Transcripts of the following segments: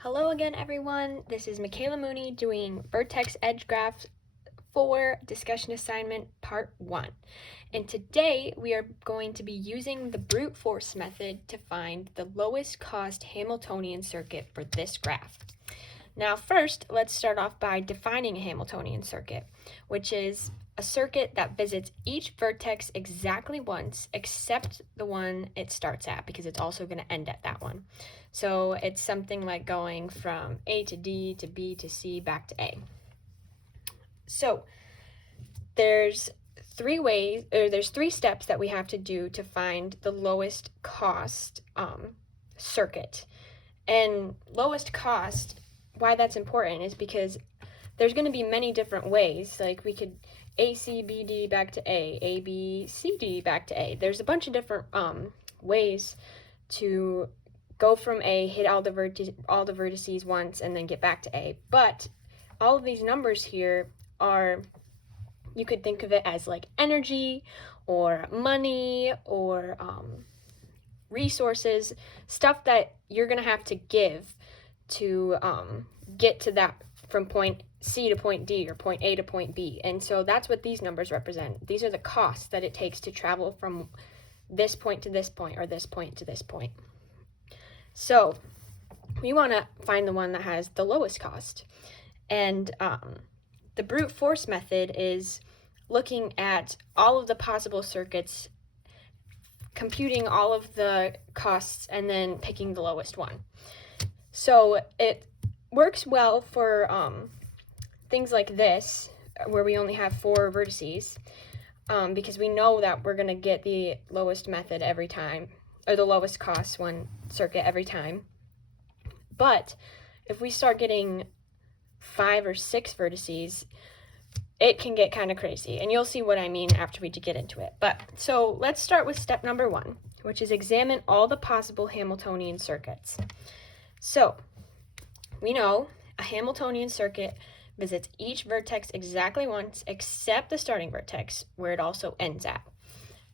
Hello again, everyone. This is Michaela Mooney doing Vertex Edge Graphs 4 Discussion Assignment Part 1. And today we are going to be using the brute force method to find the lowest cost Hamiltonian circuit for this graph. Now first, let's start off by defining a Hamiltonian circuit, which is a circuit that visits each vertex exactly once except the one it starts at, because it's also going to end at that one. So it's something like going from A to D to B to C back to A. So there's three steps that we have to do to find the lowest cost circuit. And lowest cost, why that's important is because there's going to be many different ways. Like we could A, C, B, D back to A, B, C, D back to A. There's a bunch of different ways to go from A, hit all the vertices once, and then get back to A. But all of these numbers here are, you could think of it as like energy or money or resources, stuff that you're going to have to give to get to that from point C to point D or point A to point B. And so that's what these numbers represent. These are the costs that it takes to travel from this point to this point or this point to this point. So we want to find the one that has the lowest cost. And the brute force method is looking at all of the possible circuits, computing all of the costs, and then picking the lowest one. So it works well for things like this, where we only have 4 vertices, because we know that we're going to get the lowest method every time, or the lowest cost one circuit every time. But if we start getting 5 or 6 vertices, it can get kind of crazy, and you'll see what I mean after we get into it. But so let's start with step number 1, which is examine all the possible Hamiltonian circuits. So we know a Hamiltonian circuit visits each vertex exactly once except the starting vertex, where it also ends at.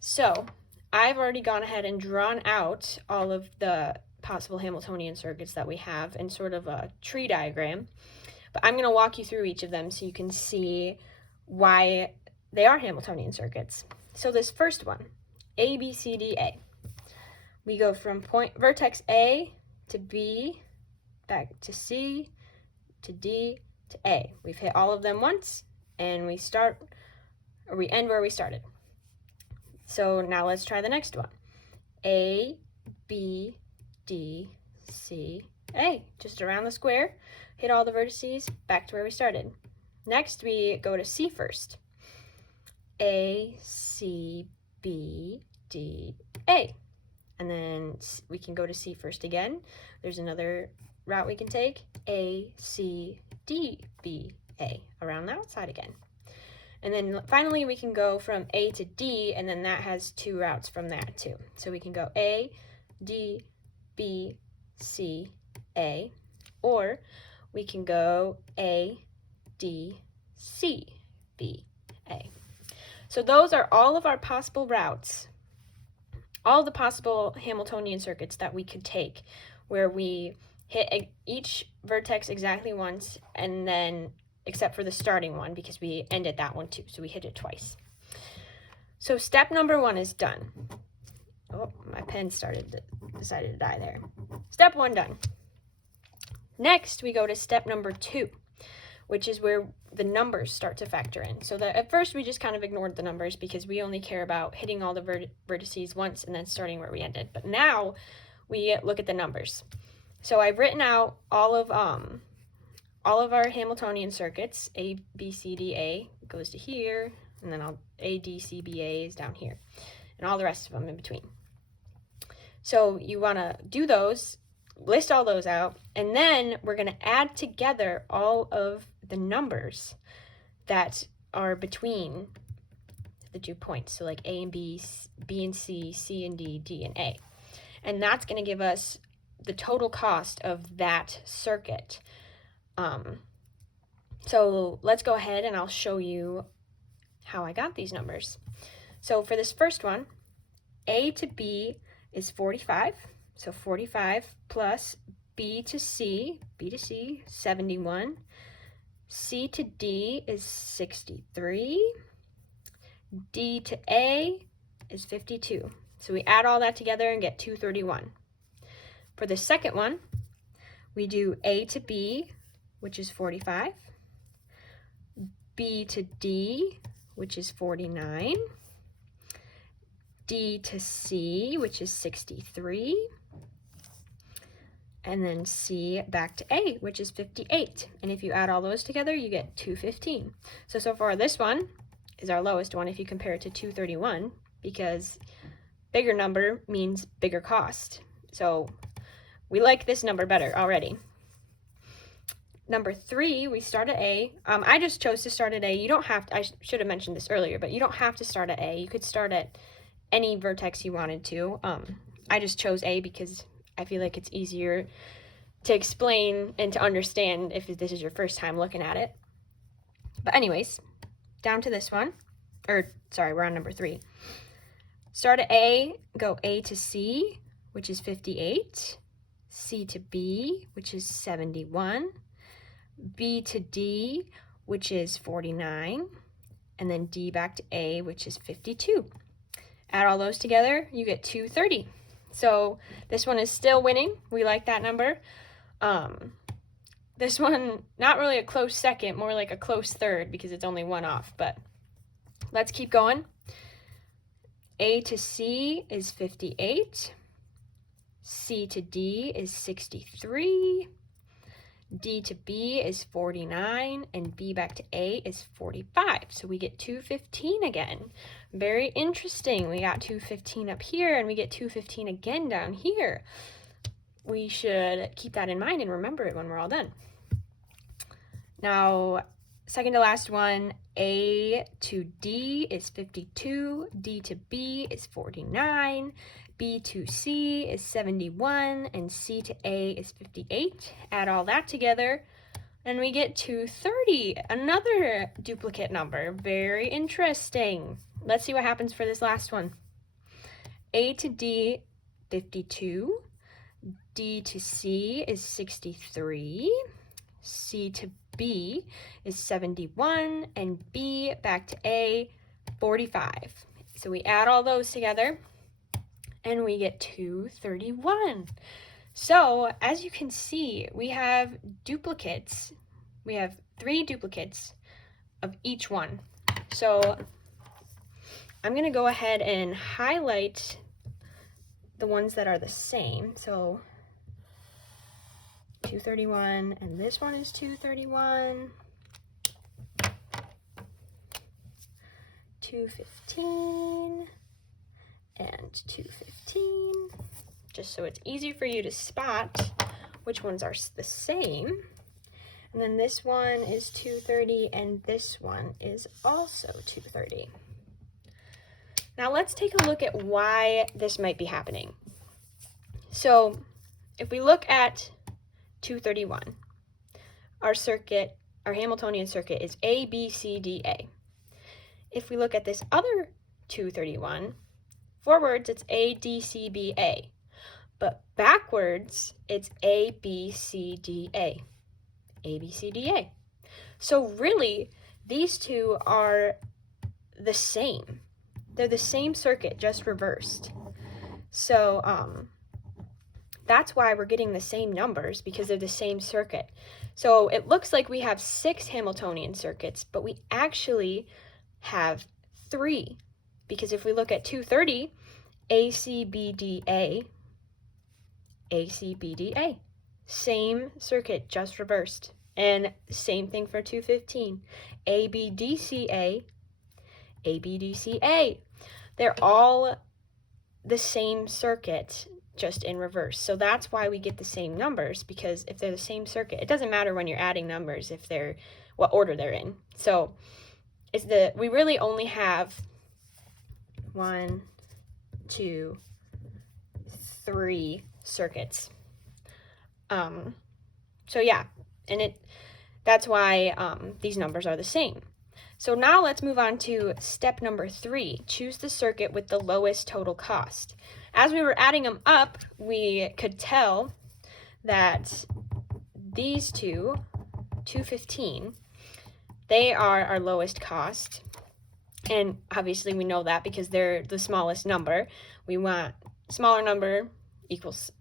So I've already gone ahead and drawn out all of the possible Hamiltonian circuits that we have in sort of a tree diagram, but I'm going to walk you through each of them so you can see why they are Hamiltonian circuits. So this first one, A, B, C, D, A. We go from vertex A to B, back to C, to D, to A. We've hit all of them once, and we end where we started. So now let's try the next one. A, B, D, C, A. Just around the square, hit all the vertices, back to where we started. Next, we go to C first. A, C, B, D, A. And then we can go to C first again. There's another route we can take. A, C, D, B, A. Around the outside again. And then finally we can go from A to D, and then that has 2 routes from that too. So we can go A, D, B, C, A. Or we can go A, D, C, B, A. So those are all of our possible routes, all the possible Hamiltonian circuits that we could take, where we hit each vertex exactly once, and then except for the starting one, because we ended that one too, so we hit it twice. So step number 1 is done. Oh, my pen decided to die there. Step 1 done. Next, we go to step number 2, which is where the numbers start to factor in. So that at first we just kind of ignored the numbers because we only care about hitting all the vertices once and then starting where we ended. But now we look at the numbers. So I've written out all of our Hamiltonian circuits. A, B, C, D, A goes to here, and then A, D, C, B, A is down here, and all the rest of them in between. So you want to do those, list all those out, and then we're going to add together all of the numbers that are between the 2 points. So like A and B, B and C, C and D, D and A. And that's going to give us the total cost of that circuit. So let's go ahead and I'll show you how I got these numbers. So for this first one, A to B is 45. So 45 plus B to C, 71. C to D is 63. D to A is 52. So we add all that together and get 231. For the second one, we do A to B, which is 45. B to D, which is 49. D to C, which is 63. And then C back to A, which is 58. And if you add all those together, you get 215. So far this one is our lowest one if you compare it to 231, because bigger number means bigger cost. So we like this number better already. Number 3, we start at A. I just chose to start at A. You don't have to, I should have mentioned this earlier, but you don't have to start at A. You could start at any vertex you wanted to. I just chose A because I feel like it's easier to explain and to understand if this is your first time looking at it. But anyways, down to this one, or sorry, we're on number 3. Start at A, go A to C, which is 58, C to B, which is 71, B to D, which is 49, and then D back to A, which is 52. Add all those together, you get 230. So this one is still winning. We like that number. This one, not really a close second, more like a close third because it's only one off, but let's keep going. A to C is 58. C to D is 63. D to B is 49, and B back to A is 45. So we get 215 again. Very interesting. We got 215 up here, and we get 215 again down here. We should keep that in mind and remember it when we're all done. Now, second to last one, A to D is 52, D to B is 49, B to C is 71, and C to A is 58. Add all that together, and we get 230, another duplicate number. Very interesting. Let's see what happens for this last one. A to D, 52. D to C is 63. C to B is 71, and B back to A, 45. So we add all those together, and we get 231. So as you can see, we have duplicates. We have 3 duplicates of each one. So I'm going to go ahead and highlight the ones that are the same. So 231, and this one is 231. 215 and 215, just so it's easy for you to spot which ones are the same. And then this one is 230, and this one is also 230. Now let's take a look at why this might be happening. So if we look at 231, our circuit, our Hamiltonian circuit is A, B, C, D, A. If we look at this other 231, forwards it's A, D, C, B, A. But backwards it's A, B, C, D, A. A, B, C, D, A. So really, these two are the same. They're the same circuit, just reversed. So that's why we're getting the same numbers, because they're the same circuit. So it looks like we have 6 Hamiltonian circuits, but we actually have 3. Because if we look at 230, ACBDA, ACBDA. Same circuit, just reversed. And same thing for 215. ABDCA, ABDCA. They're all the same circuit, just in reverse. So that's why we get the same numbers, because if they're the same circuit, it doesn't matter when you're adding numbers if they're what order they're in. So we really only have 1, 2, 3 circuits. So yeah, and that's why these numbers are the same. So now let's move on to step number 3. Choose the circuit with the lowest total cost. As we were adding them up, we could tell that these two, 215, they are our lowest cost. And obviously we know that because they're the smallest number. We want smaller number equals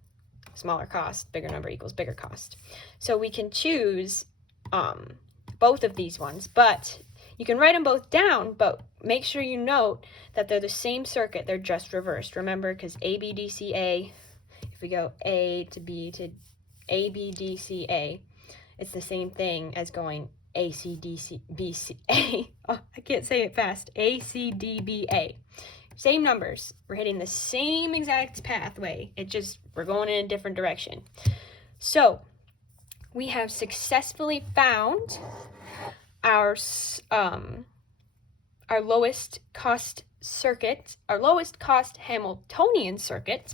smaller cost, bigger number equals bigger cost. So we can choose both of these ones, but you can write them both down, but make sure you note that they're the same circuit, they're just reversed. Remember, because A, B, D, C, A, if we go A to B to A, B, D, C, A, it's the same thing as going A, C, D, C, B, C, A. Oh, I can't say it fast. A, C, D, B, A. Same numbers. We're hitting the same exact pathway. We're going in a different direction. So we have successfully found our lowest cost circuit, our lowest cost Hamiltonian circuit,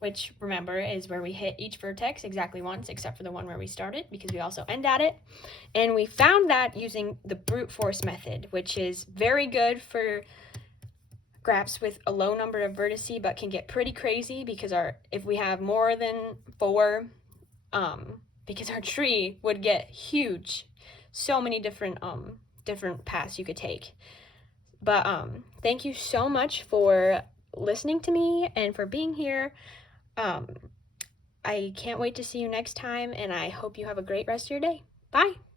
which, remember, is where we hit each vertex exactly once, except for the one where we started, because we also end at it. And we found that using the brute force method, which is very good for graphs with a low number of vertices, but can get pretty crazy because if we have more than 4, because our tree would get huge. So many different paths you could take. But thank you so much for listening to me and for being here. I can't wait to see you next time, and I hope you have a great rest of your day. Bye!